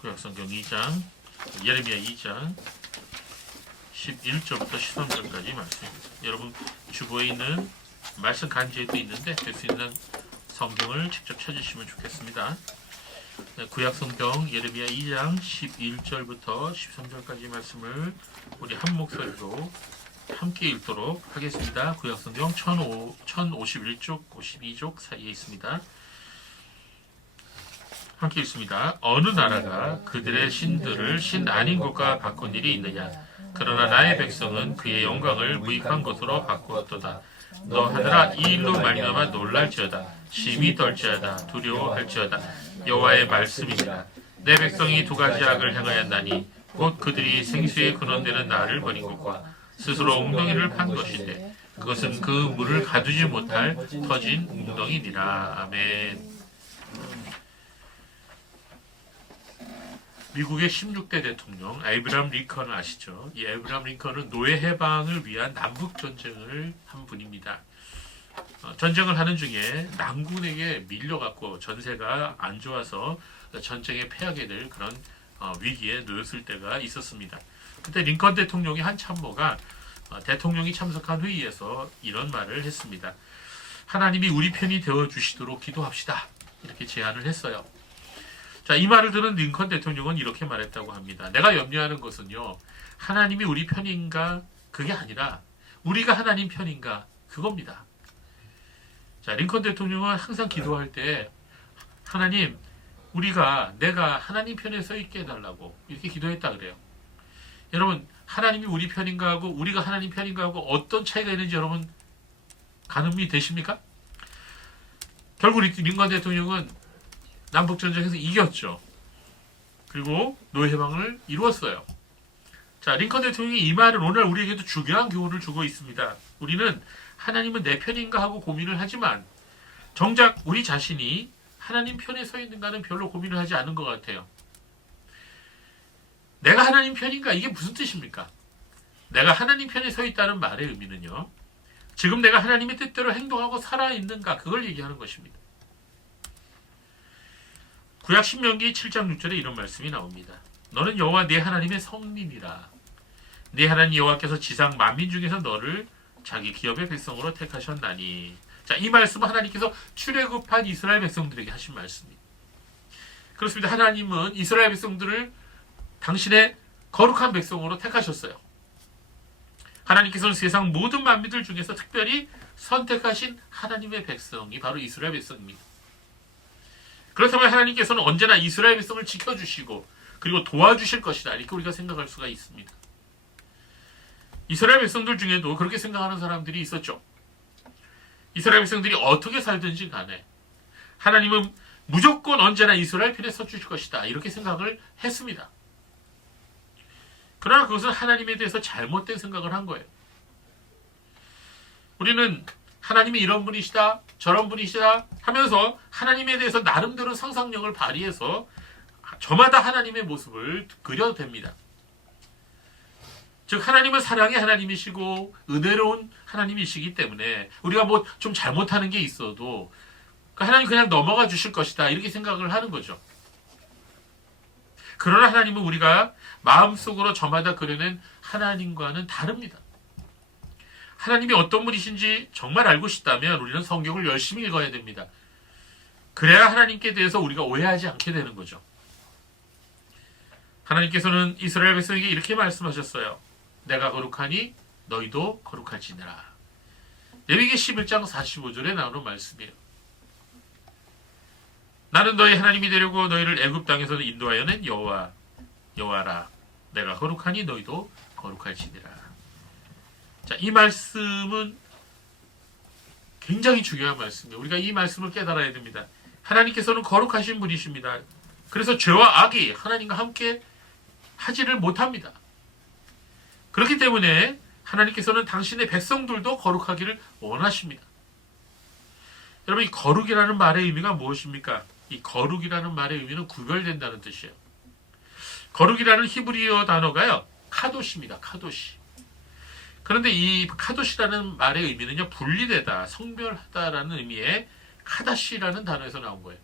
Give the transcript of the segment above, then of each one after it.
구약성경 2장, 예레미야 2장 11절부터 13절까지 말씀입니다. 여러분 주보에 있는 말씀 간지에도 있는데 될 수 있는 성경을 직접 찾으시면 좋겠습니다. 구약성경 예레미야 2장 11절부터 13절까지 말씀을 우리 한 목소리로 함께 읽도록 하겠습니다. 구약성경 1051쪽, 52쪽 사이에 있습니다. 함께 읽습니다. 어느 나라가 그들의 신들을 신 아닌 것과 바꾼 일이 있느냐? 그러나 나의 백성은 그의 영광을 무익한 것으로 바꾸었도다. 너 하늘아, 이 일로 말미암아 놀랄지어다. 심히 떨지어다. 두려워할지어다. 여호와의 말씀이니라. 내 백성이 두 가지 악을 행하였나니 곧 그들이 생수의 근원되는 나를 버린 것과 스스로 웅덩이를 판 것인데 그것은 그 물을 가두지 못할 터진 웅덩이니라. 아멘. 미국의 16대 대통령 에이브람 링컨을 아시죠? 이 에이브람 링컨은 노예 해방을 위한 남북 전쟁을 한 분입니다. 전쟁을 하는 중에 남군에게 밀려갖고 전세가 안 좋아서 전쟁에 패하게 될 그런 위기에 놓였을 때가 있었습니다. 그때 링컨 대통령의 한 참모가 대통령이 참석한 회의에서 이런 말을 했습니다. 하나님이 우리 편이 되어주시도록 기도합시다. 이렇게 제안을 했어요. 자, 이 말을 들은 링컨 대통령은 이렇게 말했다고 합니다. 내가 염려하는 것은요, 하나님이 우리 편인가 그게 아니라 우리가 하나님 편인가 그겁니다. 자, 링컨 대통령은 항상 기도할 때 하나님, 내가 하나님 편에 서 있게 해달라고 이렇게 기도했다 그래요. 여러분, 하나님이 우리 편인가 하고 우리가 하나님 편인가 하고 어떤 차이가 있는지 여러분 가늠이 되십니까? 결국 링컨 대통령은 남북전쟁에서 이겼죠. 그리고 노예 해방을 이루었어요. 자, 링컨 대통령이 이 말은 오늘 우리에게도 중요한 교훈을 주고 있습니다. 우리는 하나님은 내 편인가 하고 고민을 하지만 정작 우리 자신이 하나님 편에 서 있는가는 별로 고민을 하지 않은 것 같아요. 내가 하나님 편인가? 이게 무슨 뜻입니까? 내가 하나님 편에 서 있다는 말의 의미는요, 지금 내가 하나님의 뜻대로 행동하고 살아있는가? 그걸 얘기하는 것입니다. 구약 신명기 7장 6절에 이런 말씀이 나옵니다. 너는 여호와 네 하나님의 성민이라. 네 하나님 여호와께서 지상 만민 중에서 너를 자기 기업의 백성으로 택하셨나니. 자, 이 말씀은 하나님께서 출애굽한 이스라엘 백성들에게 하신 말씀입니다. 그렇습니다. 하나님은 이스라엘 백성들을 당신의 거룩한 백성으로 택하셨어요. 하나님께서는 세상 모든 만민들 중에서 특별히 선택하신 하나님의 백성이 바로 이스라엘 백성입니다. 그렇다면 하나님께서는 언제나 이스라엘 백성을 지켜주시고 그리고 도와주실 것이다. 이렇게 우리가 생각할 수가 있습니다. 이스라엘 백성들 중에도 그렇게 생각하는 사람들이 있었죠. 이스라엘 백성들이 어떻게 살든지 간에 하나님은 무조건 언제나 이스라엘 편에 서주실 것이다. 이렇게 생각을 했습니다. 그러나 그것은 하나님에 대해서 잘못된 생각을 한 거예요. 우리는 하나님이 이런 분이시다, 저런 분이시다 하면서 하나님에 대해서 나름대로 상상력을 발휘해서 저마다 하나님의 모습을 그려도 됩니다. 즉 하나님은 사랑의 하나님이시고 은혜로운 하나님이시기 때문에 우리가 뭐 좀 잘못하는 게 있어도 하나님 그냥 넘어가 주실 것이다 이렇게 생각을 하는 거죠. 그러나 하나님은 우리가 마음속으로 저마다 그려낸 하나님과는 다릅니다. 하나님이 어떤 분이신지 정말 알고 싶다면 우리는 성경을 열심히 읽어야 됩니다. 그래야 하나님께 대해서 우리가 오해하지 않게 되는 거죠. 하나님께서는 이스라엘 백성에게 이렇게 말씀하셨어요. 내가 거룩하니 너희도 거룩할지니라. 레위기 11장 45절에 나오는 말씀이에요. 나는 너희 하나님이 되려고 너희를 애굽 땅에서 인도하여 낸 여호와라. 내가 거룩하니 너희도 거룩할지니라. 자, 이 말씀은 굉장히 중요한 말씀이에요. 우리가 이 말씀을 깨달아야 됩니다. 하나님께서는 거룩하신 분이십니다. 그래서 죄와 악이 하나님과 함께 하지를 못합니다. 그렇기 때문에 하나님께서는 당신의 백성들도 거룩하기를 원하십니다. 여러분, 이 거룩이라는 말의 의미가 무엇입니까? 이 거룩이라는 말의 의미는 구별된다는 뜻이에요. 거룩이라는 히브리어 단어가요, 카도시입니다. 카도시. 그런데 이 카도시라는 말의 의미는요, 분리되다, 성별하다라는 의미의 카다시라는 단어에서 나온 거예요.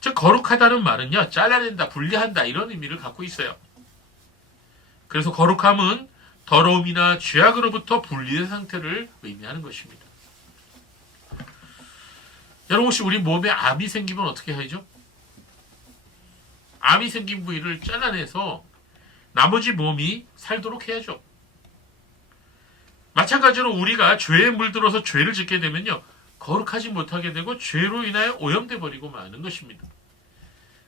즉 거룩하다는 말은요, 잘라낸다, 분리한다 이런 의미를 갖고 있어요. 그래서 거룩함은 더러움이나 죄악으로부터 분리된 상태를 의미하는 것입니다. 여러분 혹시 우리 몸에 암이 생기면 어떻게 해야죠? 암이 생긴 부위를 잘라내서 나머지 몸이 살도록 해야죠. 마찬가지로 우리가 죄에 물들어서 죄를 짓게 되면요, 거룩하지 못하게 되고 죄로 인하여 오염돼 버리고 마는 것입니다.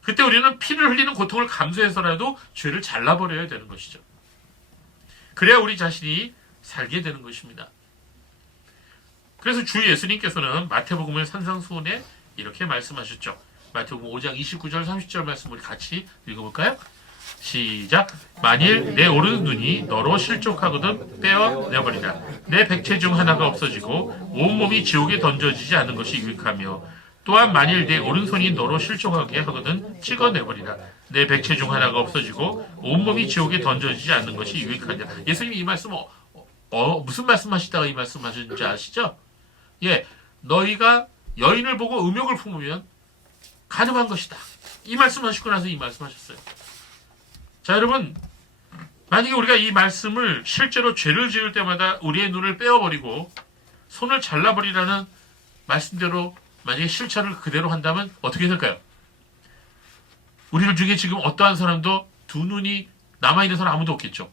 그때 우리는 피를 흘리는 고통을 감수해서라도 죄를 잘라버려야 되는 것이죠. 그래야 우리 자신이 살게 되는 것입니다. 그래서 주 예수님께서는 마태복음의 산상수훈에 이렇게 말씀하셨죠. 마태복음 5장 29절 30절 말씀 우리 같이 읽어볼까요? 시작. 만일 내 오른 눈이 너로 실족하거든 떼어내버리라. 내 백체 중 하나가 없어지고 온몸이 지옥에 던져지지 않는 것이 유익하며, 또한 만일 내 오른손이 너로 실족하게 하거든 찍어내버리라. 내 백체 중 하나가 없어지고 온몸이 지옥에 던져지지 않는 것이 유익하냐. 예수님이 이 말씀 무슨 말씀하시다가 이 말씀하셨는지 아시죠? 예, 너희가 여인을 보고 음욕을 품으면 가늠한 것이다. 이 말씀하시고 나서 이 말씀하셨어요. 자, 여러분, 만약에 우리가 이 말씀을 실제로 죄를 지을 때마다 우리의 눈을 빼어버리고 손을 잘라버리라는 말씀대로 만약에 실천을 그대로 한다면 어떻게 될까요? 우리들 중에 지금 어떠한 사람도 두 눈이 남아있는 사람 아무도 없겠죠.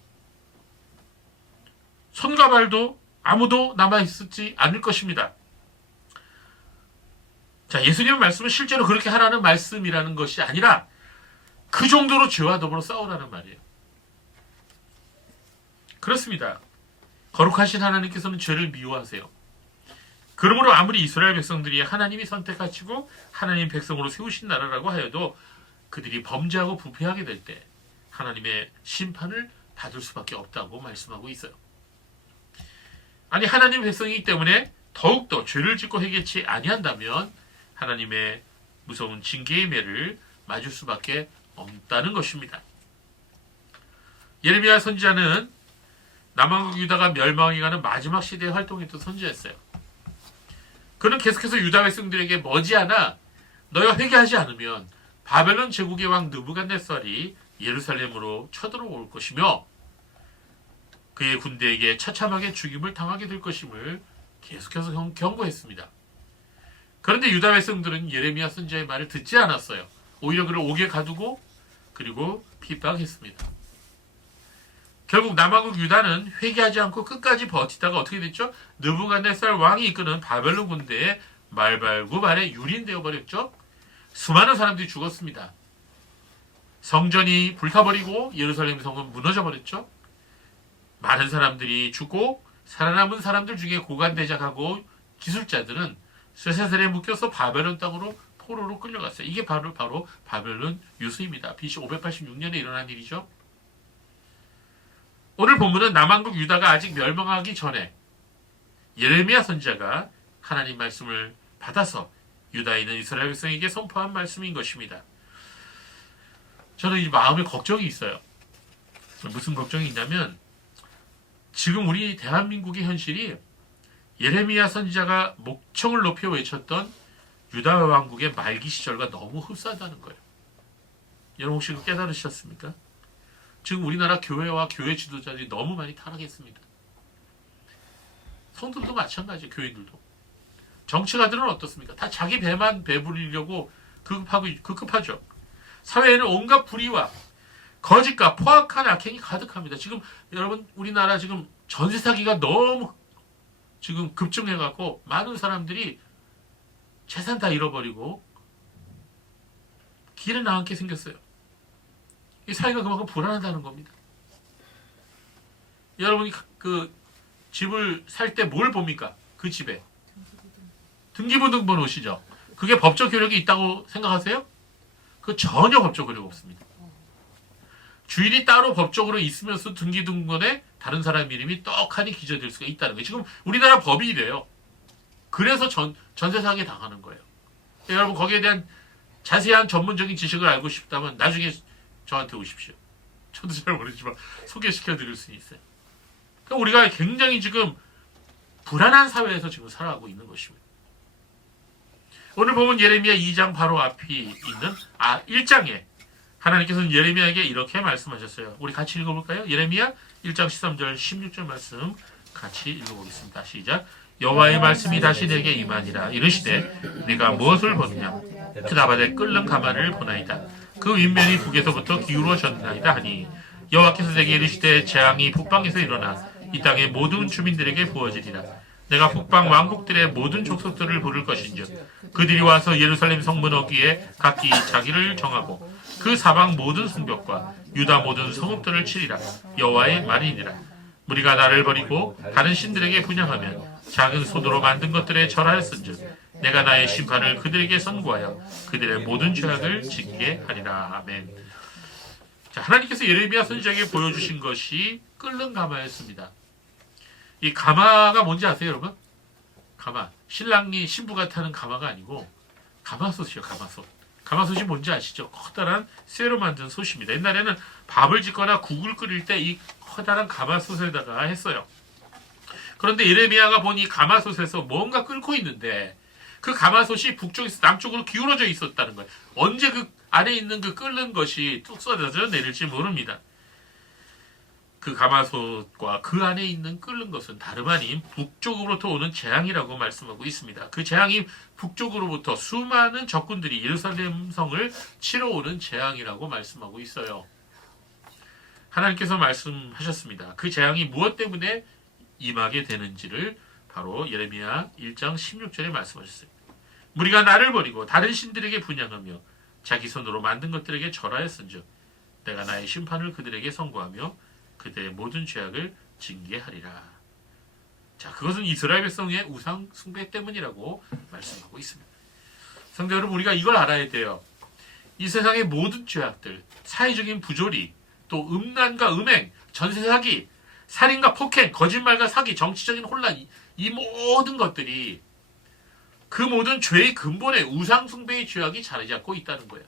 손과 발도 아무도 남아있지 않을 것입니다. 자, 예수님의 말씀은 실제로 그렇게 하라는 말씀이라는 것이 아니라 그 정도로 죄와 더불어 싸우라는 말이에요. 그렇습니다. 거룩하신 하나님께서는 죄를 미워하세요. 그러므로 아무리 이스라엘 백성들이 하나님이 선택하시고 하나님 백성으로 세우신 나라라고 하여도 그들이 범죄하고 부패하게 될 때 하나님의 심판을 받을 수밖에 없다고 말씀하고 있어요. 아니, 하나님 백성이기 때문에 더욱더 죄를 짓고 회개치 아니한다면 하나님의 무서운 징계의 매를 맞을 수밖에 없다는 것입니다. 예레미야 선지자는 남왕국 유다가 멸망해가는 마지막 시대에 활동했던 선지자였어요. 그는 계속해서 유다 백성들에게 머지않아 너희가 회개하지 않으면 바벨론 제국의 왕 느부갓네살이 예루살렘으로 쳐들어올 것이며 그의 군대에게 처참하게 죽임을 당하게 될 것임을 계속해서 경고했습니다. 그런데 유다 백성들은 예레미야 선지자의 말을 듣지 않았어요. 오히려 그를 옥에 가두고 그리고 핍박했습니다. 결국 남왕국 유다는 회개하지 않고 끝까지 버티다가 어떻게 됐죠? 느부갓네살 왕이 이끄는 바벨론 군대의 말발굽알에 유린되어 버렸죠. 수많은 사람들이 죽었습니다. 성전이 불타버리고 예루살렘 성은 무너져 버렸죠. 많은 사람들이 죽고 살아남은 사람들 중에 고관대장하고 기술자들은 쇠사슬에 묶여서 바벨론 땅으로 포로로 끌려갔어요. 이게 바로 바벨론 유수입니다. BC 586년에 일어난 일이죠. 오늘 본문은 남왕국 유다가 아직 멸망하기 전에 예레미야 선지자가 하나님 말씀을 받아서 유다에 있는 이스라엘 백성에게 선포한 말씀인 것입니다. 저는 이 마음에 걱정이 있어요. 무슨 걱정이 있냐면 지금 우리 대한민국의 현실이 예레미야 선지자가 목청을 높여 외쳤던 유다 왕국의 말기 시절과 너무 흡사하다는 거예요. 여러분 혹시 깨달으셨습니까? 지금 우리나라 교회와 교회 지도자들이 너무 많이 타락했습니다. 성도들도 마찬가지예요. 교인들도. 정치가들은 어떻습니까? 다 자기 배만 배부리려고 급급하죠. 사회에는 온갖 불의와 거짓과 포악한 악행이 가득합니다. 지금 여러분 우리나라 지금 전세 사기가 너무 지금 급증해갖고 많은 사람들이 재산 다 잃어버리고 길에 나앉게 생겼어요. 이 사회가 그만큼 불안하다는 겁니다. 여러분이 그 집을 살 때 뭘 봅니까? 그 집에 등기부등본오시죠. 그게 법적 효력이 있다고 생각하세요? 그 전혀 법적 효력 없습니다. 주인이 따로 법적으로 있으면서 등기등본에 다른 사람 이름이 떡하니 기재될 수가 있다는 거예요. 지금 우리나라 법이 이래요. 그래서 전세 사기에 당하는 거예요. 여러분 거기에 대한 자세한 전문적인 지식을 알고 싶다면 나중에 저한테 오십시오. 저도 잘 모르지만 소개시켜 드릴 수 있어요. 그러니까 우리가 굉장히 지금 불안한 사회에서 지금 살아가고 있는 것입니다. 오늘 보면 예레미야 2장 바로 앞이 있는 1장에 하나님께서는 예레미야에게 이렇게 말씀하셨어요. 우리 같이 읽어볼까요? 예레미야 1장 13절 16절 말씀 같이 읽어보겠습니다. 시작. 여호와의 말씀이 다시 내게 임하니라. 이르시되 네가 무엇을 보느냐? 그다바데 끓는 가마를 보나이다. 그 윗면이 북에서부터 기울어졌나이다 하니 여호와께서 내게 이르시되 재앙이 북방에서 일어나 이 땅의 모든 주민들에게 부어지리라. 내가 북방 왕국들의 모든 족속들을 부를 것인즉 그들이 와서 예루살렘 성문 어귀에 각기 자기를 정하고 그 사방 모든 성벽과 유다 모든 성읍들을 치리라. 여호와의 말이니라. 무리가 나를 버리고 다른 신들에게 분향하면 작은 손으로 만든 것들에 절하였은즉 내가 나의 심판을 그들에게 선고하여 그들의 모든 죄악을 징계 하리라. 아멘. 자, 하나님께서 예레미야 선지자에게 보여주신 것이 끓는 가마였습니다. 이 가마가 뭔지 아세요, 여러분? 가마. 신랑이 신부가 타는 가마가 아니고 가마솥이요, 가마솥. 가마솥이 뭔지 아시죠? 커다란 쇠로 만든 솥입니다. 옛날에는 밥을 짓거나 국을 끓일 때 이 커다란 가마솥에다가 했어요. 그런데 예레미야가 보니 가마솥에서 뭔가 끓고 있는데 그 가마솥이 북쪽에서 남쪽으로 기울어져 있었다는 거예요. 언제 그 안에 있는 그 끓는 것이 뚝 쏟아져 내릴지 모릅니다. 그 가마솥과 그 안에 있는 끓는 것은 다름 아닌 북쪽으로부터 오는 재앙이라고 말씀하고 있습니다. 그 재앙이 북쪽으로부터 수많은 적군들이 예루살렘 성을 치러 오는 재앙이라고 말씀하고 있어요. 하나님께서 말씀하셨습니다. 그 재앙이 무엇 때문에 임하게 되는지를 바로 예레미야 1장 16절에 말씀하셨어요. 무리가 나를 버리고 다른 신들에게 분향하며 자기 손으로 만든 것들에게 절하였은즉 내가 나의 심판을 그들에게 선고하며 그들의 모든 죄악을 징계하리라. 자, 그것은 이스라엘 백성의 우상 숭배 때문이라고 말씀하고 있습니다. 성도 여러분, 우리가 이걸 알아야 돼요. 이 세상의 모든 죄악들, 사회적인 부조리, 또 음란과 음행, 전세 사기, 살인과 폭행, 거짓말과 사기, 정치적인 혼란, 이 모든 것들이 그 모든 죄의 근본에 우상 숭배의 죄악이 자리 잡고 있다는 거예요.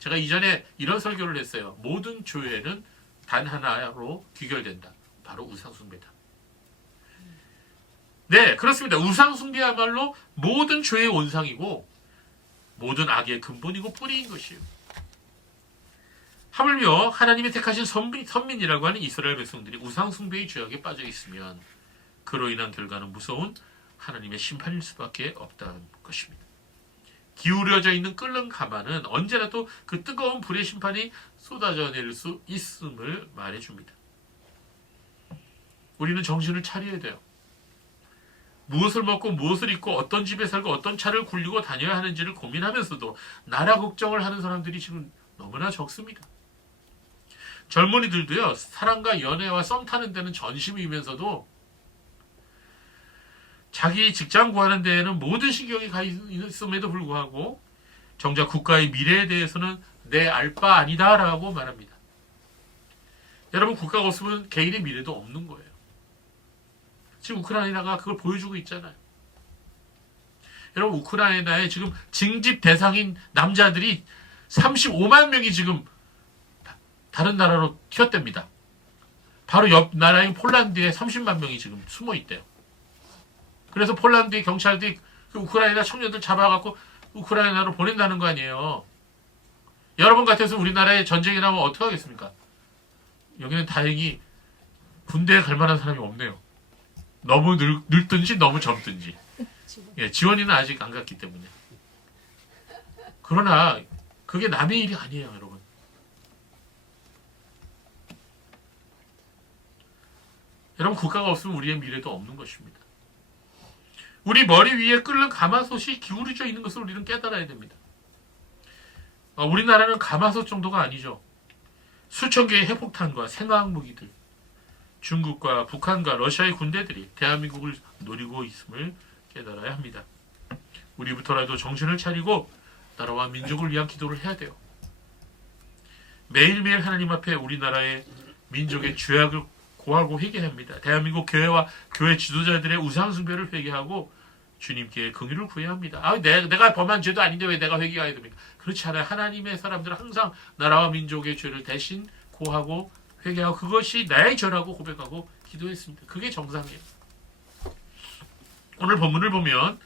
제가 이전에 이런 설교를 했어요. 모든 죄는 단 하나로 귀결된다. 바로 우상 숭배다. 네, 그렇습니다. 우상 숭배야말로 모든 죄의 원상이고 모든 악의 근본이고 뿌리인 것이에요. 하물며 하나님이 택하신 선민이라고 하는 이스라엘 백성들이 우상 숭배의 죄악에 빠져 있으면 그로 인한 결과는 무서운 하나님의 심판일 수밖에 없다는 것입니다. 기울여져 있는 끓는 가마는 언제라도 그 뜨거운 불의 심판이 쏟아져 내릴 수 있음을 말해줍니다. 우리는 정신을 차려야 돼요. 무엇을 먹고 무엇을 입고 어떤 집에 살고 어떤 차를 굴리고 다녀야 하는지를 고민하면서도 나라 걱정을 하는 사람들이 지금 너무나 적습니다. 젊은이들도요, 사랑과 연애와 썸 타는 데는 전심이면서도 자기 직장 구하는 데에는 모든 신경이 가 있음에도 불구하고 정작 국가의 미래에 대해서는 내 알 바 아니다라고 말합니다. 여러분, 국가가 없으면 개인의 미래도 없는 거예요. 지금 우크라이나가 그걸 보여주고 있잖아요. 여러분, 우크라이나에 지금 징집 대상인 남자들이 35만 명이 지금 다른 나라로 튀었답니다. 바로 옆 나라인 폴란드에 30만 명이 지금 숨어 있대요. 그래서 폴란드의 경찰들이 그 우크라이나 청년들 잡아갖고 우크라이나로 보낸다는 거 아니에요. 여러분 같아서 우리나라에 전쟁이 나면 어떻게 하겠습니까? 여기는 다행히 군대에 갈 만한 사람이 없네요. 너무 늙든지 너무 젊든지. 예, 지원이는 아직 안 갔기 때문에. 그러나 그게 남의 일이 아니에요, 여러분. 여러분, 국가가 없으면 우리의 미래도 없는 것입니다. 우리 머리 위에 끓는 가마솥이 기울어져 있는 것을 우리는 깨달아야 됩니다. 우리나라는 가마솥 정도가 아니죠. 수천 개의 핵폭탄과 생화학 무기들, 중국과 북한과 러시아의 군대들이 대한민국을 노리고 있음을 깨달아야 합니다. 우리부터라도 정신을 차리고 나라와 민족을 위한 기도를 해야 돼요. 매일매일 하나님 앞에 우리나라의 민족의 죄악을 고하고 회개합니다. 대한민국 교회와 교회 지도자들의 우상 숭배를 회개하고 주님께 긍휼을 구해야 합니다. 내가 범한 죄도 아닌데 왜 내가 회개해야 됩니까? 그렇지 않아요. 하나님의 사람들은 항상 나라와 민족의 죄를 대신 고하고 회개하고 그것이 나의 죄라고 고백하고 기도했습니다. 그게 정상이에요. 오늘 본문을 보면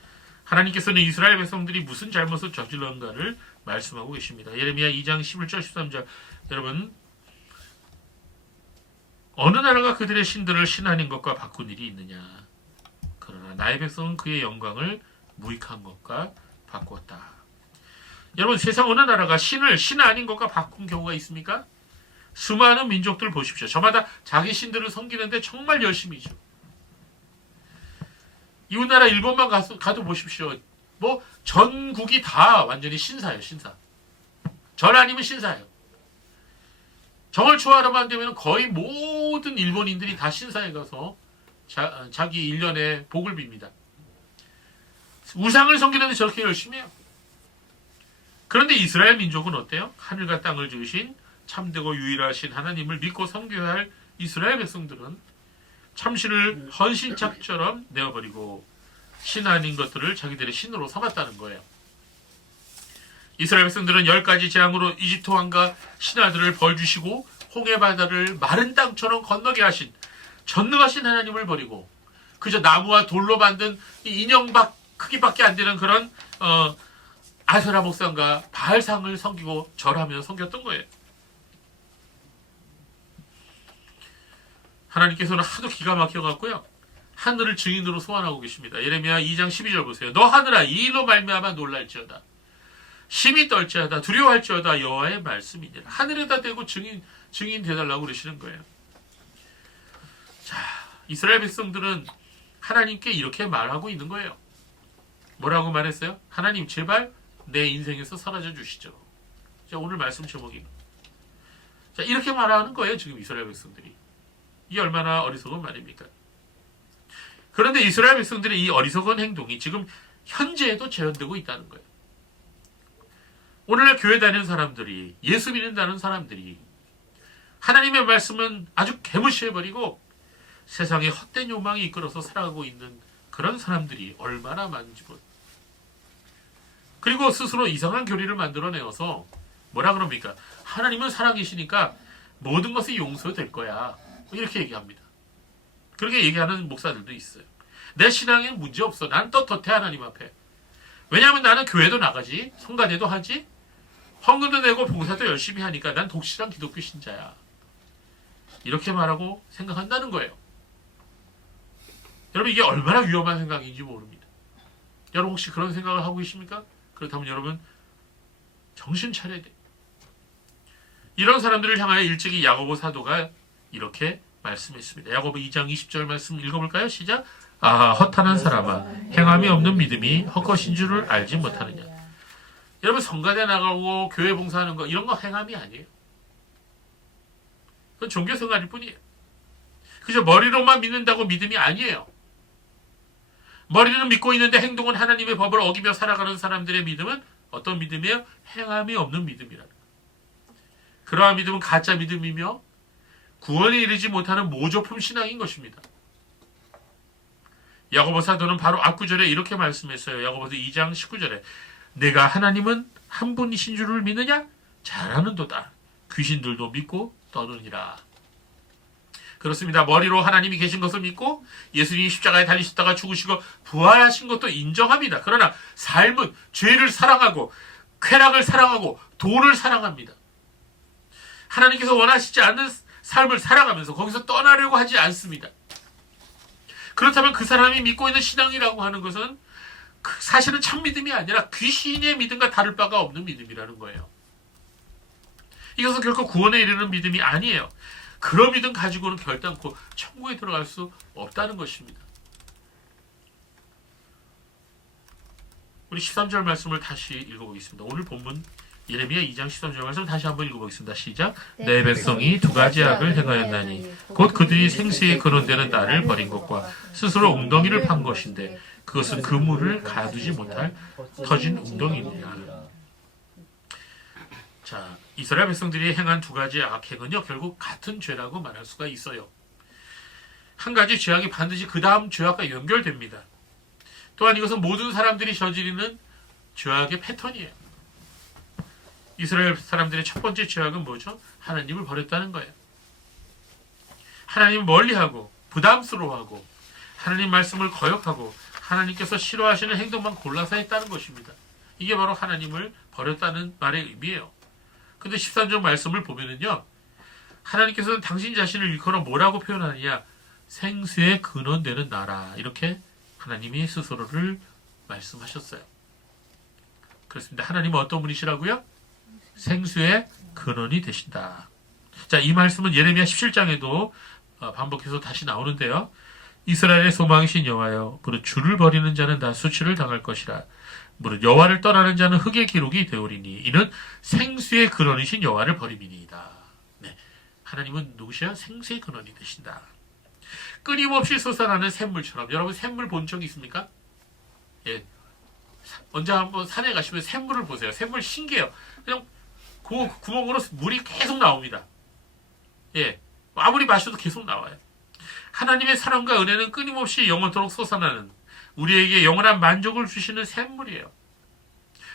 하나님께서는 이스라엘 백성들이 무슨 잘못을 저질렀는가를 말씀하고 계십니다. 예레미야 2장 11절 13절. 여러분, 어느 나라가 그들의 신들을 신하는 것과 바꾼 일이 있느냐. 그러나 나의 백성은 그의 영광을 무익한 것과 바꾸었다. 여러분, 세상 어느 나라가 신을 신 아닌 것과 바꾼 경우가 있습니까? 수많은 민족들 보십시오. 저마다 자기 신들을 섬기는데 정말 열심히죠. 이웃나라 일본만 가도 보십시오. 뭐 전국이 다 완전히 신사예요. 신사. 절 아니면 신사예요. 정월 초하루만 되면 거의 모든 일본인들이 다 신사에 가서 자기 일년의 복을 빕니다. 우상을 섬기는데 저렇게 열심히 해요. 그런데 이스라엘 민족은 어때요? 하늘과 땅을 지으신 참되고 유일하신 하나님을 믿고 섬겨야 할 이스라엘 백성들은 참신을 헌신짝처럼 내어버리고 신 아닌 것들을 자기들의 신으로 삼았다는 거예요. 이스라엘 백성들은 10가지 재앙으로 이집트 왕과 신하들을 벌주시고 홍해바다를 마른 땅처럼 건너게 하신 전능하신 하나님을 버리고 그저 나무와 돌로 만든 인형 크기밖에 안 되는 그런 아세라 목상과 바알상을 섬기고 절하며 섬겼던 거예요. 하나님께서는 하도 기가 막혀갖고요. 하늘을 증인으로 소환하고 계십니다. 예레미야 2장 12절 보세요. 너 하늘아 이 일로 말미암아 놀랄지어다. 심히 떨지어다. 두려워할지어다. 여호와의 말씀이니라. 하늘에다 대고 증인 되달라고 그러시는 거예요. 자, 이스라엘 백성들은 하나님께 이렇게 말하고 있는 거예요. 뭐라고 말했어요? 하나님 제발 내 인생에서 사라져 주시죠. 자, 오늘 말씀 제목입니다. 자, 이렇게 말하는 거예요. 지금 이스라엘 백성들이. 이게 얼마나 어리석은 말입니까? 그런데 이스라엘 백성들의 이 어리석은 행동이 지금 현재에도 재현되고 있다는 거예요. 오늘날 교회 다니는 사람들이, 예수 믿는다는 사람들이 하나님의 말씀은 아주 개무시해버리고 세상에 헛된 욕망이 이끌어서 살아가고 있는 그런 사람들이 얼마나 많은지 모릅니다. 그리고 스스로 이상한 교리를 만들어내어서 뭐라 그럽니까? 하나님은 살아계시니까 모든 것이 용서될 거야. 이렇게 얘기합니다. 그렇게 얘기하는 목사들도 있어요. 내 신앙에는 문제 없어. 난 떳떳해 하나님 앞에. 왜냐하면 나는 교회도 나가지, 성가대도 하지, 헌금도 내고 봉사도 열심히 하니까 난 독실한 기독교 신자야. 이렇게 말하고 생각한다는 거예요. 여러분 이게 얼마나 위험한 생각인지 모릅니다. 여러분 혹시 그런 생각을 하고 계십니까? 그렇다면 여러분 정신 차려야 돼요. 이런 사람들을 향하여 일찍이 야고보 사도가 이렇게 말씀했습니다. 야고보 2장 20절 말씀 읽어볼까요? 시작. 아 허탄한 사람아 행함이 없는 믿음이 헛것인 줄을 알지 못하느냐. 여러분 성가대 나가고 교회 봉사하는 거 이런 거 행함이 아니에요. 그건 종교생활일 뿐이에요. 그저 머리로만 믿는다고 믿음이 아니에요. 머리는 믿고 있는데 행동은 하나님의 법을 어기며 살아가는 사람들의 믿음은 어떤 믿음이에요? 행함이 없는 믿음이라는 거예요. 그러한 믿음은 가짜 믿음이며 구원에 이르지 못하는 모조품 신앙인 것입니다. 야고보 사도는 바로 앞구절에 이렇게 말씀했어요. 야고보서 2장 19절에 내가 하나님은 한 분이신 줄을 믿느냐? 잘하는도다. 귀신들도 믿고 떠느니라. 그렇습니다. 머리로 하나님이 계신 것을 믿고 예수님이 십자가에 달리셨다가 죽으시고 부활하신 것도 인정합니다. 그러나 삶은 죄를 사랑하고 쾌락을 사랑하고 돈을 사랑합니다. 하나님께서 원하시지 않는 삶을 살아가면서 거기서 떠나려고 하지 않습니다. 그렇다면 그 사람이 믿고 있는 신앙이라고 하는 것은 사실은 참 믿음이 아니라 귀신의 믿음과 다를 바가 없는 믿음이라는 거예요. 이것은 결코 구원에 이르는 믿음이 아니에요. 그런 믿음 가지고는 결단코 천국에 들어갈 수 없다는 것입니다. 우리 13절 말씀을 다시 읽어보겠습니다. 오늘 본문 예레미야 2장 13절 말씀 다시 한번 읽어보겠습니다. 시작. 내 백성이 두 가지 악을 행하였나니 곧 그들이 생수에 근원되는 나를 버린 것과 스스로 웅덩이를 판 것인데 그것은 그물을 가두지 못할 터진 웅덩이니라. 자, 이스라엘 백성들이 행한 두 가지 악행은요 결국 같은 죄라고 말할 수가 있어요. 한 가지 죄악이 반드시 그 다음 죄악과 연결됩니다. 또한 이것은 모든 사람들이 저지르는 죄악의 패턴이에요. 이스라엘 사람들의 첫 번째 죄악은 뭐죠? 하나님을 버렸다는 거예요. 하나님을 멀리하고 부담스러워하고 하나님 말씀을 거역하고 하나님께서 싫어하시는 행동만 골라서 했다는 것입니다. 이게 바로 하나님을 버렸다는 말의 의미예요. 근데 13절 말씀을 보면은요, 하나님께서는 당신 자신을 일컬어 뭐라고 표현하느냐? 생수의 근원되는 나라. 이렇게 하나님이 스스로를 말씀하셨어요. 그렇습니다. 하나님은 어떤 분이시라고요? 생수의 근원이 되신다. 자, 이 말씀은 예레미야 17장에도 반복해서 다시 나오는데요. 이스라엘의 소망이신 여호와여, 무릇 주를 버리는 자는 다 수치를 당할 것이라. 무릇 여호와를 떠나는 자는 흙의 기록이 되오리니 이는 생수의 근원이신 여호와를 버림이니이다. 네, 하나님은 누구시야? 생수의 근원이 되신다. 끊임없이 솟아나는 샘물처럼. 여러분 샘물 본 적 있습니까? 예, 언제 한번 산에 가시면 샘물을 보세요. 샘물 신기해요. 그냥 그 구멍으로 물이 계속 나옵니다. 예, 아무리 마셔도 계속 나와요. 하나님의 사랑과 은혜는 끊임없이 영원토록 솟아나는, 우리에게 영원한 만족을 주시는 샘물이에요.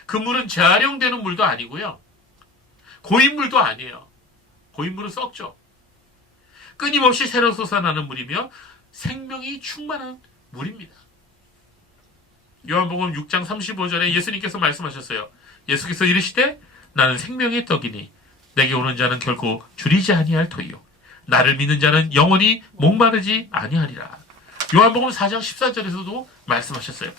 그 물은 재활용되는 물도 아니고요. 고인물도 아니에요. 고인물은 썩죠. 끊임없이 새로 솟아나는 물이며 생명이 충만한 물입니다. 요한복음 6장 35절에 예수님께서 말씀하셨어요. 예수께서 이르시되 나는 생명의 떡이니 내게 오는 자는 결코 줄이지 아니할 터이요 나를 믿는 자는 영원히 목마르지 아니하리라. 요한복음 4장 14절에서도 말씀하셨어요.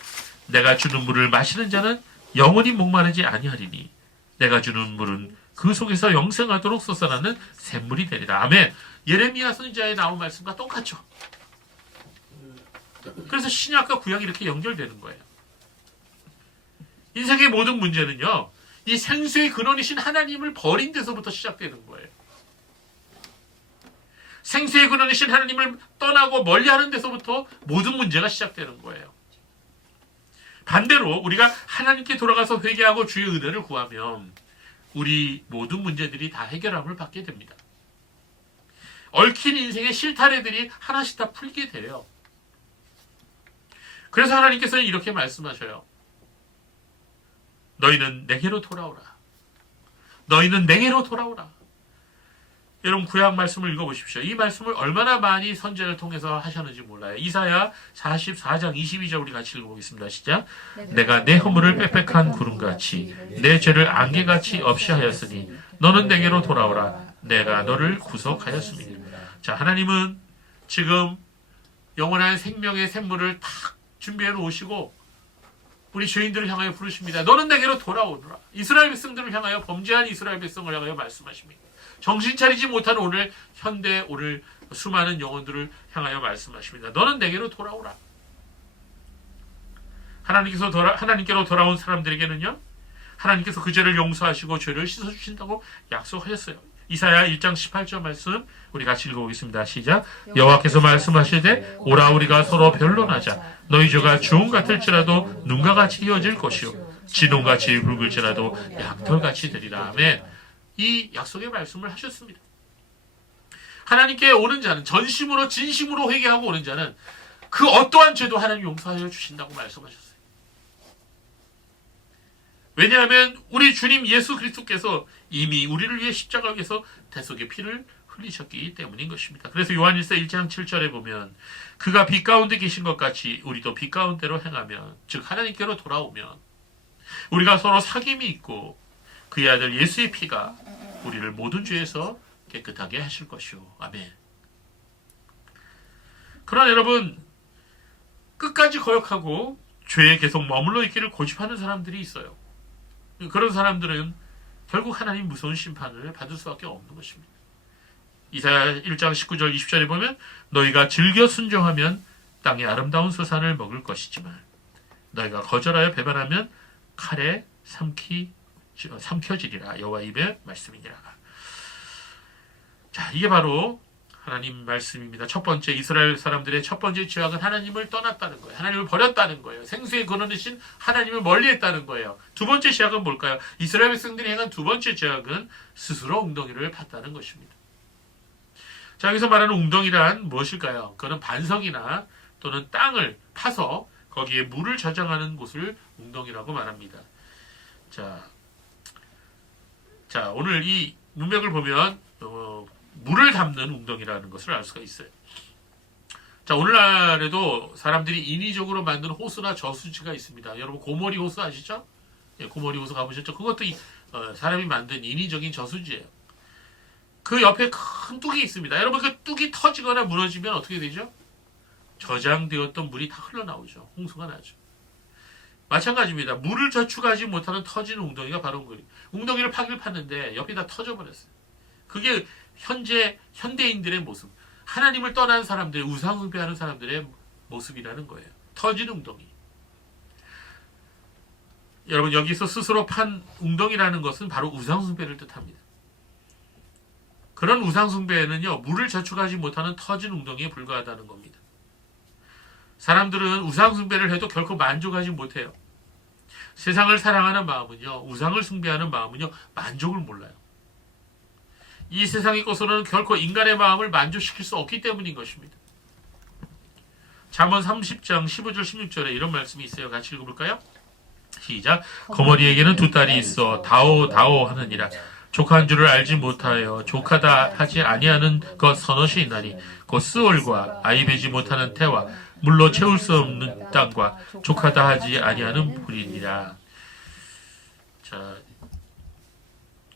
내가 주는 물을 마시는 자는 영원히 목마르지 아니하리니 내가 주는 물은 그 속에서 영생하도록 솟아나는 샘물이 되리라. 아멘. 예레미야 선지자에 나온 말씀과 똑같죠. 그래서 신약과 구약이 이렇게 연결되는 거예요. 인생의 모든 문제는요, 이 생수의 근원이신 하나님을 버린 데서부터 시작되는 거예요. 생수의 근원이신 하나님을 떠나고 멀리하는 데서부터 모든 문제가 시작되는 거예요. 반대로 우리가 하나님께 돌아가서 회개하고 주의 은혜를 구하면 우리 모든 문제들이 다 해결함을 받게 됩니다. 얽힌 인생의 실타래들이 하나씩 다 풀게 돼요. 그래서 하나님께서는 이렇게 말씀하셔요. 너희는 내게로 돌아오라. 너희는 내게로 돌아오라. 여러분 구약 말씀을 읽어보십시오. 이 말씀을 얼마나 많이 선지자를 통해서 하셨는지 몰라요. 이사야 44장 22절 우리 같이 읽어보겠습니다. 시작. 내가 내 허물을 빽빽한 구름같이 내 죄를 안개같이 없이 하였으니 너는 내게로 돌아오라. 내가 너를 구속하였습니다. 자, 하나님은 지금 영원한 생명의 샘물을 탁 준비해 놓으시고 우리 죄인들을 향하여 부르십니다. 너는 내게로 돌아오너라. 이스라엘 백성들을 향하여, 범죄한 이스라엘 백성을 향하여 말씀하십니다. 정신 차리지 못한 오늘 현대, 오늘 수많은 영혼들을 향하여 말씀하십니다. 너는 내게로 돌아오라. 하나님께로 돌아온 사람들에게는요, 하나님께서 그 죄를 용서하시고 죄를 씻어주신다고 약속하셨어요. 이사야 1장 18절 말씀 우리 같이 읽어보겠습니다. 시작. 여호와께서 말씀하시되 오라 우리가 서로 변론하자. 너희 죄가 주홍 같을지라도 눈과 같이 이어질 것이요 진홍같이 붉을지라도 양털같이 되리라. 아멘. 이 약속의 말씀을 하셨습니다. 하나님께 오는 자는, 전심으로 진심으로 회개하고 오는 자는 그 어떠한 죄도 하나님 용서하여 주신다고 말씀하셨어요. 왜냐하면 우리 주님 예수 그리스도께서 이미 우리를 위해 십자가에서 대속의 피를 흘리셨기 때문인 것입니다. 그래서 요한일서 1장 7절에 보면 그가 빛 가운데 계신 것 같이 우리도 빛 가운데로 행하면, 즉 하나님께로 돌아오면 우리가 서로 사귐이 있고 그의 아들 예수의 피가 우리를 모든 죄에서 깨끗하게 하실 것이요. 아멘. 그러나 여러분, 끝까지 거역하고 죄에 계속 머물러 있기를 고집하는 사람들이 있어요. 그런 사람들은 결국 하나님 무서운 심판을 받을 수밖에 없는 것입니다. 이사야 1장 19절 20절에 보면 너희가 즐겨 순종하면 땅의 아름다운 소산을 먹을 것이지만 너희가 거절하여 배반하면 칼에 삼켜지리라. 여호와 입의 말씀이니라. 자, 이게 바로 하나님 말씀입니다. 첫 번째, 이스라엘 사람들의 첫 번째 죄악은 하나님을 떠났다는 거예요. 하나님을 버렸다는 거예요. 생수의 근원이신 하나님을 멀리했다는 거예요. 두 번째 죄악은 뭘까요? 이스라엘 백성들이 행한 두 번째 죄악은 스스로 웅덩이를 팠다는 것입니다. 자, 여기서 말하는 웅덩이란 무엇일까요? 그거는 반석이나 또는 땅을 파서 거기에 물을 저장하는 곳을 웅덩이라고 말합니다. 자, 오늘 이 문맥을 보면 물을 담는 웅덩이라는 것을 알 수가 있어요. 자, 오늘날에도 사람들이 인위적으로 만든 호수나 저수지가 있습니다. 여러분 고모리 호수 아시죠? 예, 고모리 호수 가보셨죠? 그것도 사람이 만든 인위적인 저수지예요. 그 옆에 큰 뚝이 있습니다. 여러분 그 뚝이 터지거나 무너지면 어떻게 되죠? 저장되었던 물이 다 흘러나오죠. 홍수가 나죠. 마찬가지입니다. 물을 저축하지 못하는 터진 웅덩이가 바로 그 웅덩이를 파기를 팠는데 옆이 다 터져버렸어요. 그게 현대인들의 모습. 하나님을 떠난 사람들의 우상 숭배하는 사람들의 모습이라는 거예요. 터진 웅덩이. 여러분 여기서 스스로 판 웅덩이라는 것은 바로 우상 숭배를 뜻합니다. 그런 우상 숭배에는요. 물을 저축하지 못하는 터진 웅덩이에 불과하다는 겁니다. 사람들은 우상 숭배를 해도 결코 만족하지 못해요. 세상을 사랑하는 마음은요. 우상을 숭배하는 마음은요. 만족을 몰라요. 이 세상의 것으로는 결코 인간의 마음을 만족시킬 수 없기 때문인 것입니다. 잠언 30장 15절 16절에 이런 말씀이 있어요. 같이 읽어볼까요? 시작. 거머리에게는 두 딸이 있어 다오 하느니라. 족한 줄을 알지 못하여 족하다 하지 아니하는 것 서너시 있나니 곧 스올과 아이 베지 못하는 태와 물로 채울 수 없는 땅과 족하다 하지 아니하는 불이니라. 자,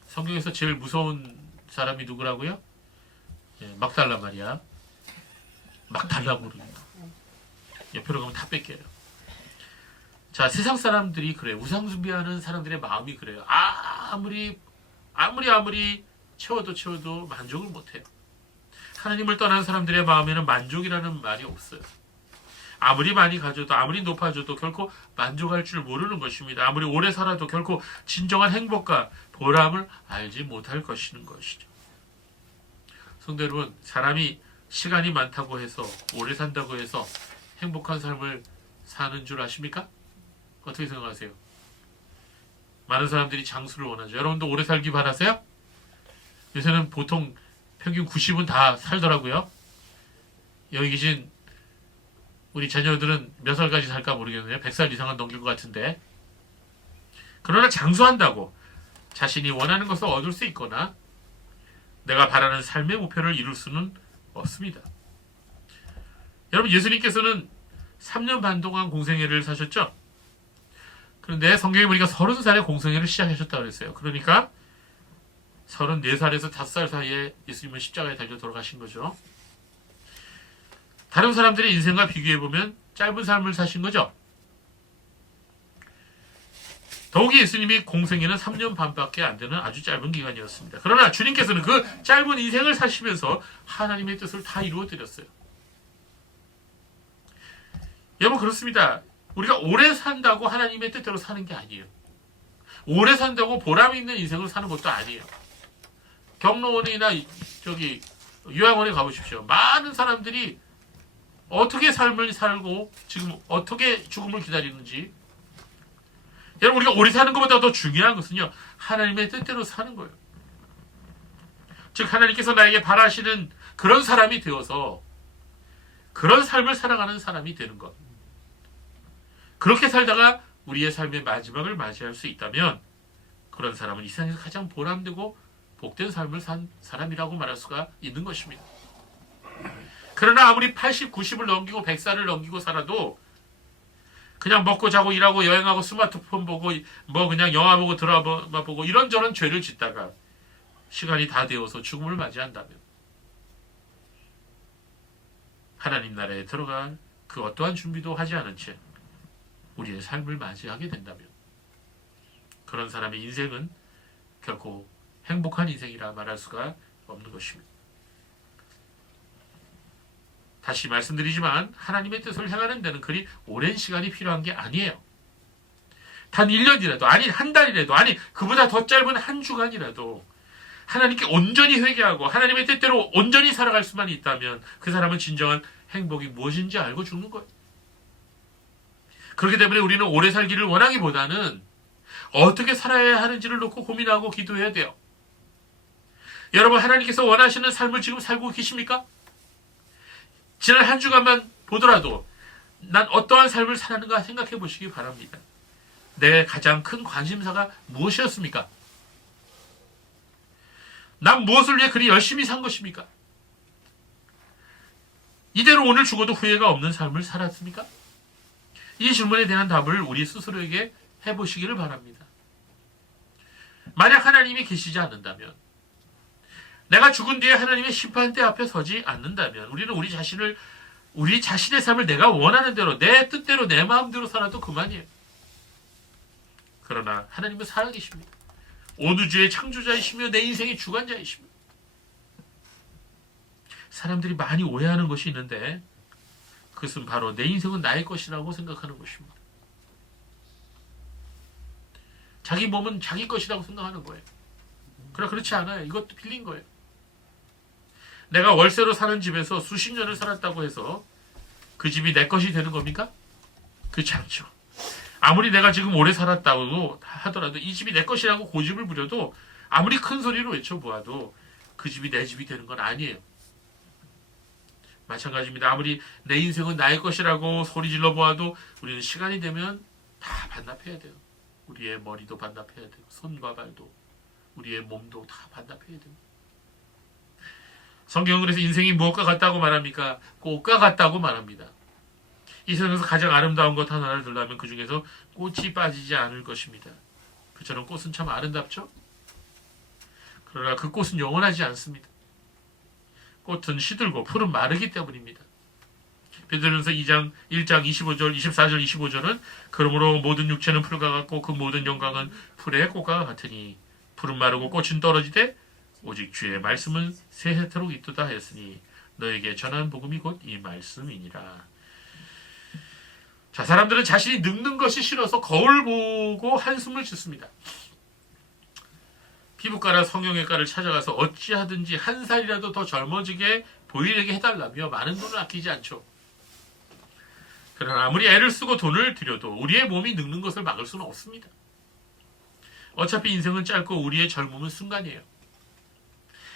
성경에서 제일 무서운 사람이 누구라고요? 예, 막 달라 말이야. 막 달라고 그럽니다. 옆으로 가면 다 뺏겨요. 자, 세상 사람들이 그래요. 우상 숭배하는 사람들의 마음이 그래요. 아무리 채워도 만족을 못해요. 하나님을 떠난 사람들의 마음에는 만족이라는 말이 없어요. 아무리 많이 가져도 아무리 높아져도 결코 만족할 줄 모르는 것입니다. 아무리 오래 살아도 결코 진정한 행복과 보람을 알지 못할 것이는 것이죠. 성도 여러분, 사람이 시간이 많다고 해서 오래 산다고 해서 행복한 삶을 사는 줄 아십니까? 어떻게 생각하세요? 많은 사람들이 장수를 원하죠. 여러분도 오래 살기 바라세요? 요새는 보통 평균 90은 다 살더라고요. 여기 계신 우리 자녀들은 몇 살까지 살까 모르겠네요. 100살 이상은 넘길 것 같은데. 그러나 장수한다고 자신이 원하는 것을 얻을 수 있거나 내가 바라는 삶의 목표를 이룰 수는 없습니다. 여러분, 예수님께서는 3년 반 동안 공생애를 사셨죠? 그런데 성경에 보니까 30살에 공생애를 시작하셨다고 그랬어요. 그러니까 34살에서 5살 사이에 예수님은 십자가에 달려 돌아가신 거죠. 다른 사람들의 인생과 비교해보면 짧은 삶을 사신 거죠. 더욱이 예수님이 공생애는 3년 반밖에 안 되는 아주 짧은 기간이었습니다. 그러나 주님께서는 그 짧은 인생을 사시면서 하나님의 뜻을 다 이루어드렸어요. 여러분, 그렇습니다. 우리가 오래 산다고 하나님의 뜻대로 사는 게 아니에요. 오래 산다고 보람 있는 인생을 사는 것도 아니에요. 경로원이나 요양원에 가보십시오. 많은 사람들이 어떻게 삶을 살고 지금 어떻게 죽음을 기다리는지. 여러분, 우리가 오래 사는 것보다 더 중요한 것은요, 하나님의 뜻대로 사는 거예요. 즉 하나님께서 나에게 바라시는 그런 사람이 되어서 그런 삶을 살아가는 사람이 되는 것. 그렇게 살다가 우리의 삶의 마지막을 맞이할 수 있다면 그런 사람은 이 세상에서 가장 보람되고 복된 삶을 산 사람이라고 말할 수가 있는 것입니다. 그러나 아무리 80, 90을 넘기고 100살을 넘기고 살아도 그냥 먹고 자고 일하고 여행하고 스마트폰 보고 그냥 영화 보고 드라마 보고 이런저런 죄를 짓다가 시간이 다 되어서 죽음을 맞이한다면 하나님 나라에 들어갈 그 어떠한 준비도 하지 않은 채 우리의 삶을 맞이하게 된다면 그런 사람의 인생은 결코 행복한 인생이라 말할 수가 없는 것입니다. 다시 말씀드리지만 하나님의 뜻을 행하는 데는 그리 오랜 시간이 필요한 게 아니에요. 단 1년이라도, 아니 한 달이라도, 아니 그보다 더 짧은 한 주간이라도 하나님께 온전히 회개하고 하나님의 뜻대로 온전히 살아갈 수만 있다면 그 사람은 진정한 행복이 무엇인지 알고 죽는 거예요. 그렇기 때문에 우리는 오래 살기를 원하기보다는 어떻게 살아야 하는지를 놓고 고민하고 기도해야 돼요. 여러분, 하나님께서 원하시는 삶을 지금 살고 계십니까? 지난 한 주간만 보더라도 난 어떠한 삶을 살았는가 생각해 보시기 바랍니다. 내 가장 큰 관심사가 무엇이었습니까? 난 무엇을 위해 그리 열심히 산 것입니까? 이대로 오늘 죽어도 후회가 없는 삶을 살았습니까? 이 질문에 대한 답을 우리 스스로에게 해보시기를 바랍니다. 만약 하나님이 계시지 않는다면, 내가 죽은 뒤에 하나님의 심판대 앞에 서지 않는다면, 우리는 우리 자신의 삶을 내가 원하는 대로, 내 뜻대로, 내 마음대로 살아도 그만이에요. 그러나 하나님은 살아계십니다. 온 우주의 창조자이시며 내 인생의 주관자이십니다. 사람들이 많이 오해하는 것이 있는데, 그것은 바로 내 인생은 나의 것이라고 생각하는 것입니다. 자기 몸은 자기 것이라고 생각하는 거예요. 그러나 그렇지 않아요. 이것도 빌린 거예요. 내가 월세로 사는 집에서 수십 년을 살았다고 해서 그 집이 내 것이 되는 겁니까? 그렇지 않죠. 아무리 내가 지금 오래 살았다고 하더라도 이 집이 내 것이라고 고집을 부려도, 아무리 큰 소리로 외쳐보아도 그 집이 내 집이 되는 건 아니에요. 마찬가지입니다. 아무리 내 인생은 나의 것이라고 소리 질러 보아도 우리는 시간이 되면 다 반납해야 돼요. 우리의 머리도 반납해야 되고, 손과 발도, 우리의 몸도 다 반납해야 돼요. 성경은 그래서 인생이 무엇과 같다고 말합니까? 꽃과 같다고 말합니다. 이 세상에서 가장 아름다운 것 하나를 들라면 그 중에서 꽃이 빠지지 않을 것입니다. 그처럼 꽃은 참 아름답죠? 그러나 그 꽃은 영원하지 않습니다. 꽃은 시들고 풀은 마르기 때문입니다. 베드로전서 1장 25절, 24절, 25절은 그러므로 모든 육체는 풀과 같고 그 모든 영광은 풀의 꽃과 같으니 풀은 마르고 꽃은 떨어지되 오직 주의 말씀은 세세토록 있도다 하였으니 너에게 전한 복음이 곧 이 말씀이니라. 자, 사람들은 자신이 늙는 것이 싫어서 거울 보고 한숨을 짓습니다. 피부과나 성형외과를 찾아가서 어찌하든지 한 살이라도 더 젊어지게 보이게 해달라며 많은 돈을 아끼지 않죠. 그러나 아무리 애를 쓰고 돈을 들여도 우리의 몸이 늙는 것을 막을 수는 없습니다. 어차피 인생은 짧고 우리의 젊음은 순간이에요.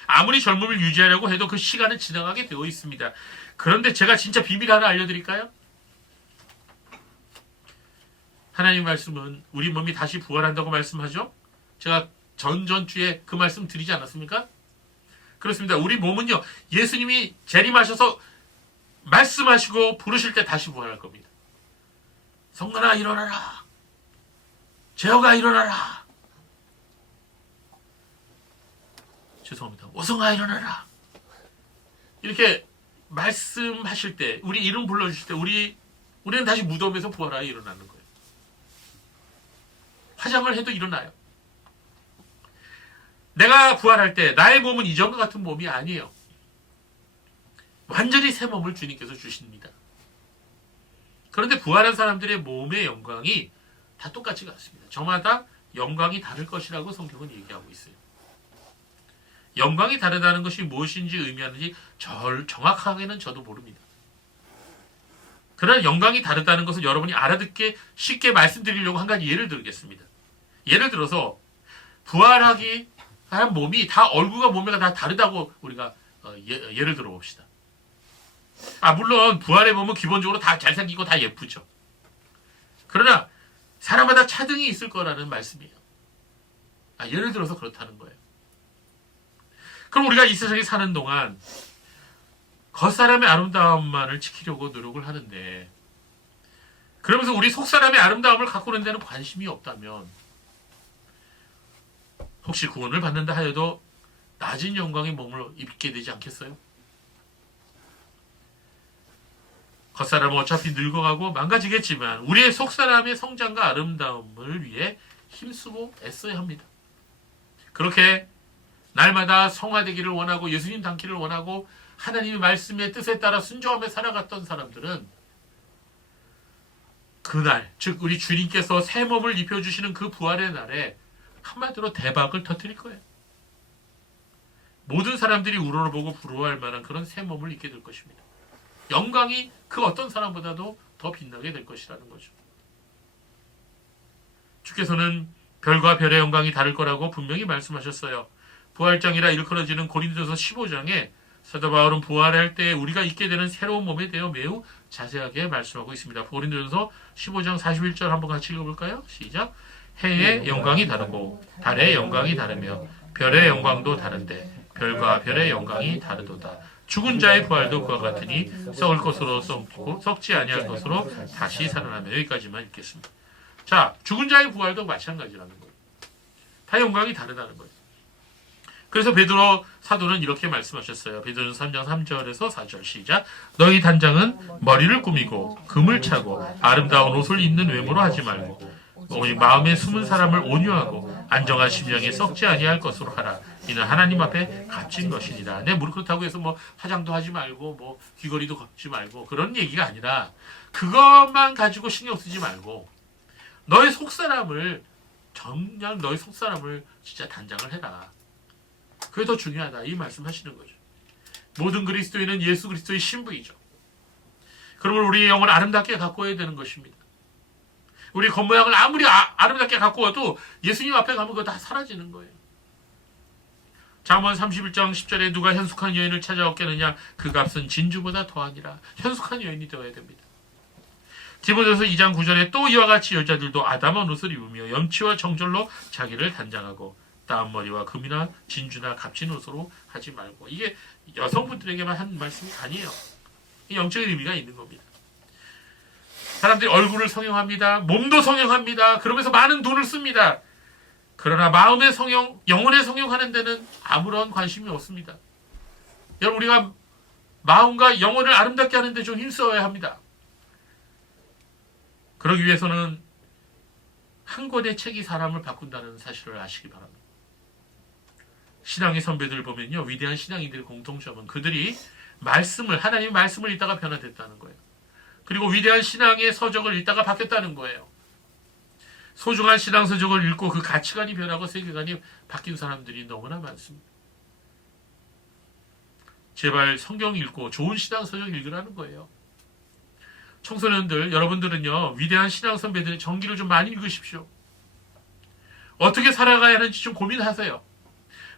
아무리 젊음을 유지하려고 해도 그 시간은 지나가게 되어 있습니다. 그런데 제가 진짜 비밀 하나 알려드릴까요? 하나님 말씀은 우리 몸이 다시 부활한다고 말씀하죠? 제가 전주에 그 말씀 드리지 않았습니까? 그렇습니다. 우리 몸은요, 예수님이 재림하셔서 말씀하시고 부르실 때 다시 부활할 겁니다. 성근아 일어나라. 재호가 일어나라. 죄송합니다. 오성아 일어나라. 이렇게 말씀하실 때, 우리 이름 불러주실 때 우리는 다시 무덤에서 부활하여 일어나는 거예요. 화장을 해도 일어나요. 내가 부활할 때 나의 몸은 이전과 같은 몸이 아니에요. 완전히 새 몸을 주님께서 주십니다. 그런데 부활한 사람들의 몸의 영광이 다 똑같지가 않습니다. 저마다 영광이 다를 것이라고 성경은 얘기하고 있어요. 영광이 다르다는 것이 무엇인지 의미하는지 정확하게는 저도 모릅니다. 그러나 영광이 다르다는 것을 여러분이 알아듣게 쉽게 말씀드리려고 한 가지 예를 들겠습니다. 예를 들어서 부활하기 한 몸이 다 얼굴과 몸매가 다 다르다고 우리가 예를 들어 봅시다. 물론 부활의 몸은 기본적으로 다 잘생기고 다 예쁘죠. 그러나 사람마다 차등이 있을 거라는 말씀이에요. 예를 들어서 그렇다는 거예요. 그럼 우리가 이 세상에 사는 동안 겉사람의 아름다움만을 지키려고 노력을 하는데, 그러면서 우리 속사람의 아름다움을 가꾸는 데는 관심이 없다면 혹시 구원을 받는다 하여도 낮은 영광의 몸을 입게 되지 않겠어요? 겉사람은 어차피 늙어가고 망가지겠지만 우리의 속사람의 성장과 아름다움을 위해 힘쓰고 애써야 합니다. 그렇게 날마다 성화되기를 원하고 예수님 닮기를 원하고 하나님의 말씀의 뜻에 따라 순종하며 살아갔던 사람들은 그날, 즉 우리 주님께서 새 몸을 입혀주시는 그 부활의 날에 한마디로 대박을 터뜨릴 거예요. 모든 사람들이 우러러보고 부러워할 만한 그런 새 몸을 입게 될 것입니다. 영광이 그 어떤 사람보다도 더 빛나게 될 것이라는 거죠. 주께서는 별과 별의 영광이 다를 거라고 분명히 말씀하셨어요. 부활장이라 일컬어지는 고린도서 15장에 사도 바울은 부활할 때 우리가 입게 되는 새로운 몸에 대해 매우 자세하게 말씀하고 있습니다. 고린도서 15장 41절 한번 같이 읽어볼까요? 시작. 해의 영광이 다르고 달의 영광이 다르며 별의 영광도 다른데 별과 별의 영광이 다르도다. 죽은 자의 부활도 그와 같으니 썩을 것으로 썩고 썩지 아니할 것으로 다시 살아나며. 여기까지만 읽겠습니다. 자, 죽은 자의 부활도 마찬가지라는 거예요. 다 영광이 다르다는 거예요. 그래서 베드로 사도는 이렇게 말씀하셨어요. 베드로는 3장 3절에서 4절 시작. 너희 단장은 머리를 꾸미고 금을 차고 아름다운 옷을 입는 외모로 하지 말고 오직 마음에 숨은 사람을 온유하고 안정한 심령에 썩지 아니할 것으로 하라. 이는 하나님 앞에 값진 것이니라. 내 무릎 그렇다고 해서 뭐 화장도 하지 말고 뭐 귀걸이도 걷지 말고 그런 얘기가 아니라 그것만 가지고 신경 쓰지 말고 너의 속사람을 정녕 너의 속사람을 진짜 단장을 해라. 그게 더 중요하다. 이 말씀하시는 거죠. 모든 그리스도인은 예수 그리스도의 신부이죠. 그러면 우리의 영혼을 아름답게 갖고 와야 되는 것입니다. 우리 겉모양을 아무리 아름답게 갖고 와도 예수님 앞에 가면 그거 다 사라지는 거예요. 잠언 31장 10절에 누가 현숙한 여인을 찾아 얻겠느냐 그 값은 진주보다 더하니라. 현숙한 여인이 되어야 됩니다. 디모데후서 2장 9절에 또 이와 같이 여자들도 아담한 옷을 입으며 염치와 정절로 자기를 단장하고 따은머리와 금이나 진주나 값진 옷으로 하지 말고. 이게 여성분들에게만 한 말씀이 아니에요. 이 영적인 의미가 있는 겁니다. 사람들이 얼굴을 성형합니다. 몸도 성형합니다. 그러면서 많은 돈을 씁니다. 그러나 마음의 성형, 영혼의 성형하는 데는 아무런 관심이 없습니다. 여러분, 우리가 마음과 영혼을 아름답게 하는 데 좀 힘써야 합니다. 그러기 위해서는 한 권의 책이 사람을 바꾼다는 사실을 아시기 바랍니다. 신앙의 선배들 보면요, 위대한 신앙인들의 공통점은 그들이 하나님의 말씀을 읽다가 변화됐다는 거예요. 그리고 위대한 신앙의 서적을 읽다가 바뀌었다는 거예요. 소중한 신앙 서적을 읽고 그 가치관이 변하고 세계관이 바뀐 사람들이 너무나 많습니다. 제발 성경 읽고 좋은 신앙 서적 읽으라는 거예요. 청소년들, 여러분들은요, 위대한 신앙 선배들의 전기를 좀 많이 읽으십시오. 어떻게 살아가야 하는지 좀 고민하세요.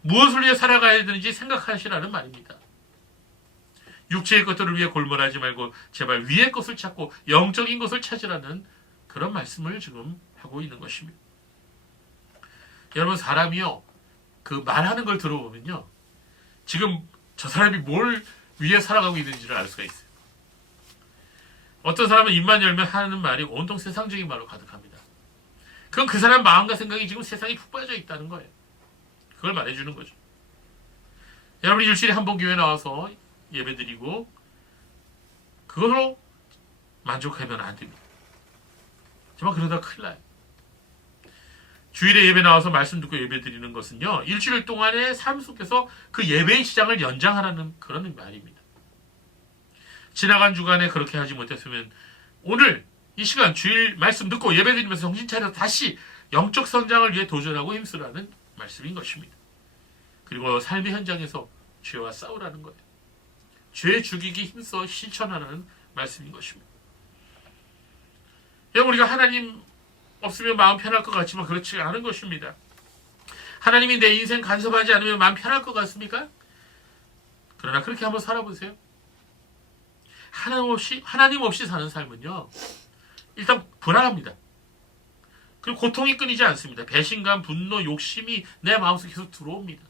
무엇을 위해 살아가야 되는지 생각하시라는 말입니다. 육체의 것들을 위해 골몰하지 말고 제발 위의 것을 찾고 영적인 것을 찾으라는 그런 말씀을 지금 하고 있는 것입니다. 여러분, 사람이요, 그 말하는 걸 들어보면요, 지금 저 사람이 뭘 위해 살아가고 있는지를 알 수가 있어요. 어떤 사람은 입만 열면 하는 말이 온통 세상적인 말로 가득합니다. 그건 그 사람 마음과 생각이 지금 세상에 푹 빠져 있다는 거예요. 그걸 말해주는 거죠. 여러분이 일주일에 한 번 교회 나와서 예배드리고 그걸로 만족하면 안 됩니다. 정말 그러다 큰일 나요. 주일에 예배 나와서 말씀 듣고 예배드리는 것은요, 일주일 동안의 삶 속에서 그 예배의 시장을 연장하라는 그런 말입니다. 지나간 주간에 그렇게 하지 못했으면 오늘 이 시간 주일 말씀 듣고 예배드리면서 정신 차려서 다시 영적 성장을 위해 도전하고 힘쓰라는 말씀인 것입니다. 그리고 삶의 현장에서 죄와 싸우라는 거예요. 죄 죽이기 힘써 실천하라는 말씀인 것입니다. 우리가 하나님 없으면 마음 편할 것 같지만 그렇지 않은 것입니다. 하나님이 내 인생 간섭하지 않으면 마음 편할 것 같습니까? 그러나 그렇게 한번 살아보세요. 하나님 없이 사는 삶은요, 일단 불안합니다. 그리고 고통이 끊이지 않습니다. 배신감, 분노, 욕심이 내 마음속에 계속 들어옵니다.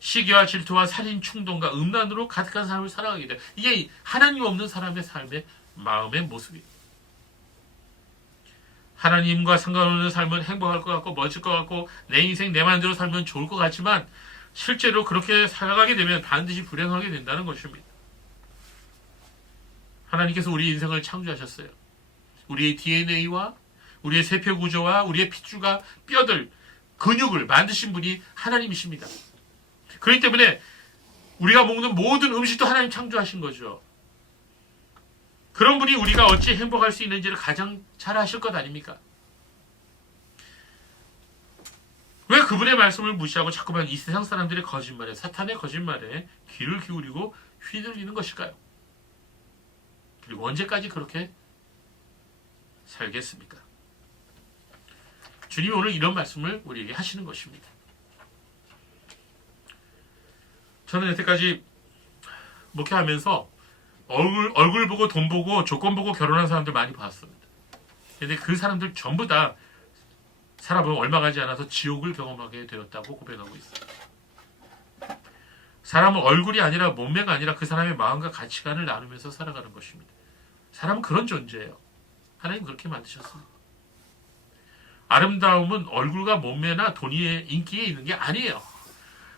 시기와 질투와 살인, 충동과 음란으로 가득한 삶을 살아가게 돼요. 이게 하나님 없는 사람의 삶의 마음의 모습이에요. 하나님과 상관없는 삶은 행복할 것 같고 멋질 것 같고 내 인생 내 마음대로 살면 좋을 것 같지만 실제로 그렇게 살아가게 되면 반드시 불행하게 된다는 것입니다. 하나님께서 우리 인생을 창조하셨어요. 우리의 DNA와 우리의 세포 구조와 우리의 핏줄과 뼈들, 근육을 만드신 분이 하나님이십니다. 그렇기 때문에 우리가 먹는 모든 음식도 하나님 창조하신 거죠. 그런 분이 우리가 어찌 행복할 수 있는지를 가장 잘 아실 것 아닙니까? 왜 그분의 말씀을 무시하고 자꾸만 이 세상 사람들의 거짓말에, 사탄의 거짓말에 귀를 기울이고 휘둘리는 것일까요? 그리고 언제까지 그렇게 살겠습니까? 주님이 오늘 이런 말씀을 우리에게 하시는 것입니다. 저는 여태까지 목회하면서 얼굴 보고 돈 보고 조건 보고 결혼한 사람들 많이 봤습니다. 근데 그 사람들 전부 다 살아보면 얼마 가지 않아서 지옥을 경험하게 되었다고 고백하고 있어요. 사람은 얼굴이 아니라 몸매가 아니라 그 사람의 마음과 가치관을 나누면서 살아가는 것입니다. 사람은 그런 존재예요. 하나님 그렇게 만드셨습니다. 아름다움은 얼굴과 몸매나 돈의 인기에 있는 게 아니에요.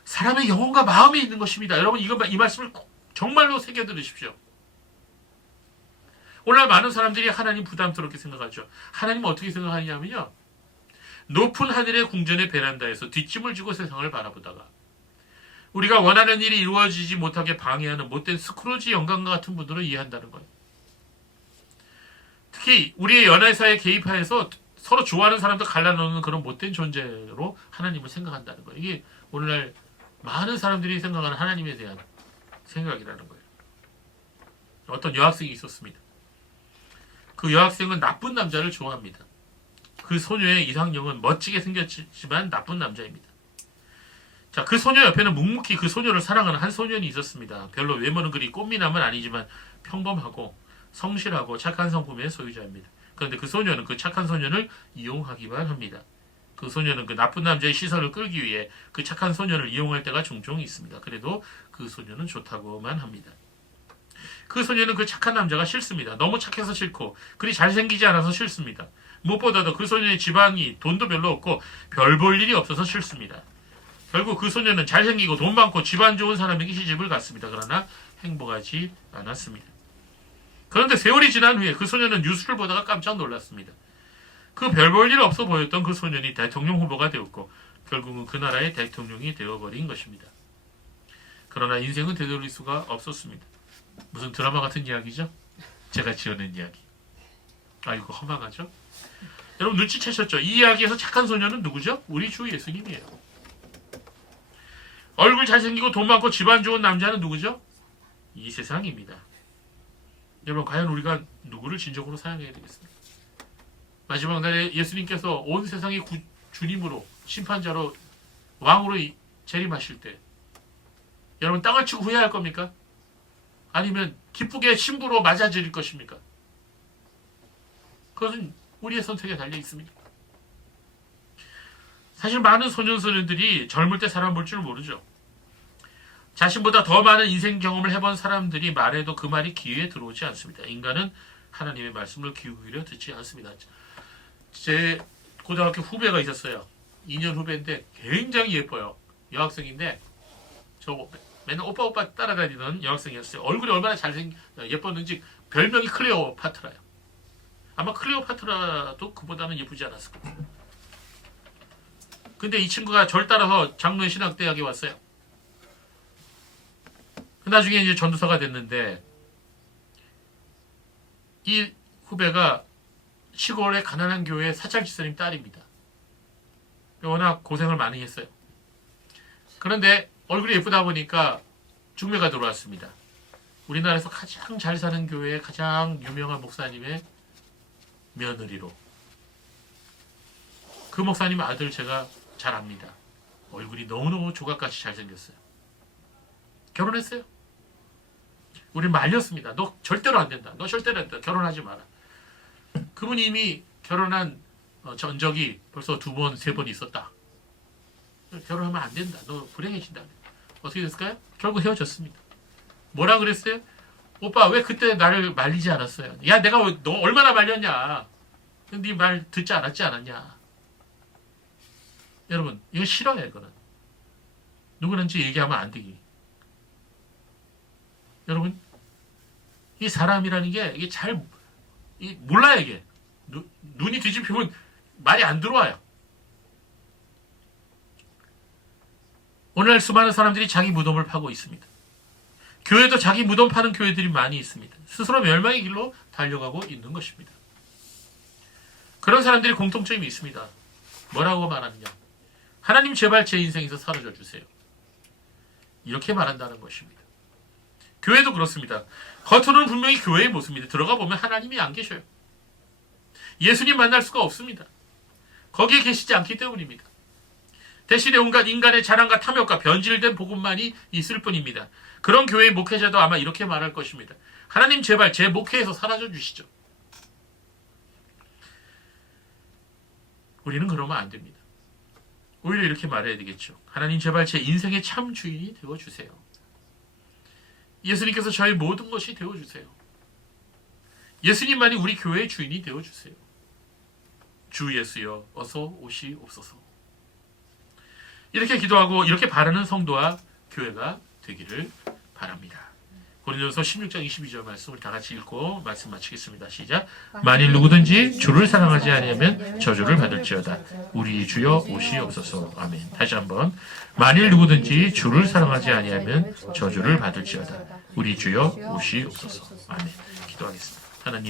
사람의 영혼과 마음에 있는 것입니다. 여러분 이 말씀을 정말로 새겨 들으십시오. 오늘날 많은 사람들이 하나님 부담스럽게 생각하죠. 하나님은 어떻게 생각하냐면요. 높은 하늘의 궁전의 베란다에서 뒷짐을 지고 세상을 바라보다가 우리가 원하는 일이 이루어지지 못하게 방해하는 못된 스크루지 영감과 같은 분으로 이해한다는 거예요. 특히 우리의 연애사에 개입하여서 서로 좋아하는 사람도 갈라놓는 그런 못된 존재로 하나님을 생각한다는 거예요. 이게 오늘날 많은 사람들이 생각하는 하나님에 대한 생각이라는 거예요. 어떤 여학생이 있었습니다. 그 여학생은 나쁜 남자를 좋아합니다. 그 소녀의 이상형은 멋지게 생겼지만 나쁜 남자입니다. 자, 그 소녀 옆에는 묵묵히 그 소녀를 사랑하는 한 소년이 있었습니다. 별로 외모는 그리 꽃미남은 아니지만 평범하고 성실하고 착한 성품의 소유자입니다. 그런데 그 소녀는 그 착한 소년을 이용하기만 합니다. 그 소녀는 그 나쁜 남자의 시선을 끌기 위해 그 착한 소년을 이용할 때가 종종 있습니다. 그래도 그 소녀는 좋다고만 합니다. 그 소녀는 그 착한 남자가 싫습니다. 너무 착해서 싫고 그리 잘생기지 않아서 싫습니다. 무엇보다도 그 소년의 집안이 돈도 별로 없고 별 볼 일이 없어서 싫습니다. 결국 그 소녀는 잘생기고 돈 많고 집안 좋은 사람에게 시집을 갔습니다. 그러나 행복하지 않았습니다. 그런데 세월이 지난 후에 그 소녀는 뉴스를 보다가 깜짝 놀랐습니다. 그 별 볼 일 없어 보였던 그 소년이 대통령 후보가 되었고 결국은 그 나라의 대통령이 되어버린 것입니다. 그러나 인생은 되돌릴 수가 없었습니다. 무슨 드라마 같은 이야기죠? 제가 지어낸 이야기. 아이고 허망하죠? 여러분 눈치채셨죠? 이 이야기에서 착한 소녀는 누구죠? 우리 주 예수님이에요. 얼굴 잘생기고 돈 많고 집안 좋은 남자는 누구죠? 이 세상입니다. 여러분 과연 우리가 누구를 진정으로 사랑해야 되겠습니까? 마지막 날에 예수님께서 온 세상의 주님으로 심판자로 왕으로 재림하실 때 여러분 땅을 치고 후회할 겁니까? 아니면 기쁘게 신부로 맞아들일 것입니까? 그것은 우리의 선택에 달려 있습니다. 사실 많은 소년소년들이 젊을 때 사람 볼 줄 모르죠. 자신보다 더 많은 인생 경험을 해본 사람들이 말해도 그 말이 귀에 들어오지 않습니다. 인간은 하나님의 말씀을 귀 기울여 듣지 않습니다. 제 고등학교 후배가 있었어요. 2년 후배인데 굉장히 예뻐요. 여학생인데 저 맨날 오빠 따라다니던 여학생이었어요. 얼굴이 얼마나 예뻤는지 별명이 클레오파트라요. 아마 클레오파트라도 그보다는 예쁘지 않았을 거예요. 근데 이 친구가 절 따라서 장로의 신학대학에 왔어요. 나중에 이제 전도사가 됐는데 이 후배가 시골의 가난한 교회 사찰집사님 딸입니다. 워낙 고생을 많이 했어요. 그런데 얼굴이 예쁘다 보니까 중매가 들어왔습니다. 우리나라에서 가장 잘 사는 교회의 가장 유명한 목사님의 며느리로. 그 목사님 아들 제가 잘 압니다. 얼굴이 너무너무 조각같이 잘생겼어요. 결혼했어요. 우린 말렸습니다. 너 절대로 안 된다. 너 절대로 안 된다. 결혼하지 마라. 그분이 이미 결혼한 전적이 벌써 2번, 3번 있었다. 결혼하면 안 된다. 너 불행해진다. 어떻게 됐을까요? 결국 헤어졌습니다. 뭐라 그랬어요? 오빠 왜 그때 나를 말리지 않았어요? 야 내가 너 얼마나 말렸냐. 네 말 듣지 않았냐. 여러분 이거 싫어요. 이거는. 누구는지 얘기하면 안 되기. 여러분 이 사람이라는 게 이게 잘 몰라요. 이게 눈이 뒤집히면 말이 안 들어와요. 오늘날 수많은 사람들이 자기 무덤을 파고 있습니다. 교회도 자기 무덤 파는 교회들이 많이 있습니다. 스스로 멸망의 길로 달려가고 있는 것입니다. 그런 사람들이 공통점이 있습니다. 뭐라고 말하느냐? 하나님 제발 제 인생에서 사라져 주세요. 이렇게 말한다는 것입니다. 교회도 그렇습니다. 겉으로는 분명히 교회의 모습입니다. 들어가 보면 하나님이 안 계셔요. 예수님 만날 수가 없습니다. 거기에 계시지 않기 때문입니다. 대신에 온갖 인간의 자랑과 탐욕과 변질된 복음만이 있을 뿐입니다. 그런 교회의 목회자도 아마 이렇게 말할 것입니다. 하나님 제발 제 목회에서 사라져 주시죠. 우리는 그러면 안 됩니다. 오히려 이렇게 말해야 되겠죠. 하나님 제발 제 인생의 참 주인이 되어주세요. 예수님께서 저의 모든 것이 되어주세요. 예수님만이 우리 교회의 주인이 되어주세요. 주 예수여 어서 오시옵소서. 이렇게 기도하고 이렇게 바라는 성도와 교회가 되기를 바랍니다. 고린도서 16장 22절 말씀을 다 같이 읽고 말씀 마치겠습니다. 시작. 만일 누구든지 주를 사랑하지 아니하면 저주를 받을지어다. 우리 주여 오시옵소서. 아멘. 다시 한번. 만일 누구든지 주를 사랑하지 아니하면 저주를 받을지어다. 우리 주여 오시옵소서. 아멘. 기도하겠습니다. 하나님.